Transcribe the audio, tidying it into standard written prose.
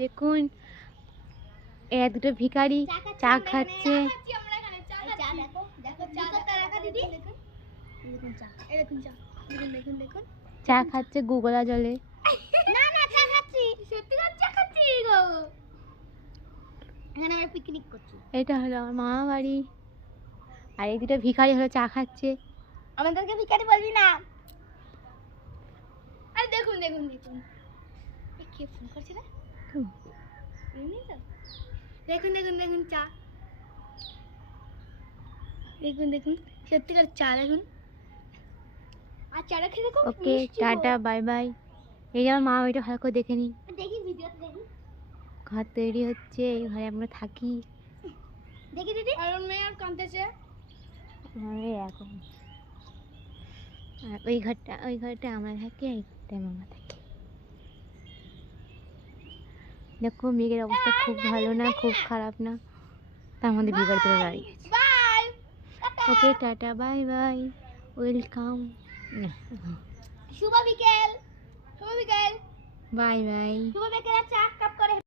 দেখুন এরা দুটো ভিখারি চা খাচ্ছে। চা খাচ্ছে গুগলা জলে। পিকনিক করছি। এটা হলো আমার মামা বাড়ি আর এই দুটো ভিখারি হলো চা খাচ্ছে। আমাদেরকে ভিখারি বলবি না। আরে দেখুন দেখুন দেখুন কে ফোন করছে না। দেখুন দেখুন দেখুন চা দেখুন দেখুন সত্যিকার চা দেখুন। আর চাটা খেয়ে দেখুন। ওকে টাটা বাই বাই। এই যে আমার মা বাড়িটা ভালো করে দেখে নি। দেখি ভিডিওতে দেখি। ঘর তৈরি হচ্ছে, এই ঘরে আমরা থাকি। দেখি দিদি আর ওর মেয়ে আর কাঁদতেছে। এখন আর ওই ঘরটা আমরা থাকি, এই ঘরটায় মামা থাকে। দেখো মেঘের অবস্থা খুব ভালো না, খুব খারাপ না, তার মধ্যে বিকার করে দাঁড়িয়ে আছে। Okay tata bye bye welcome. শুভ বিকেল। শুভ বিকেল। Bye bye. শুভ বিকেল। চা কাপ করে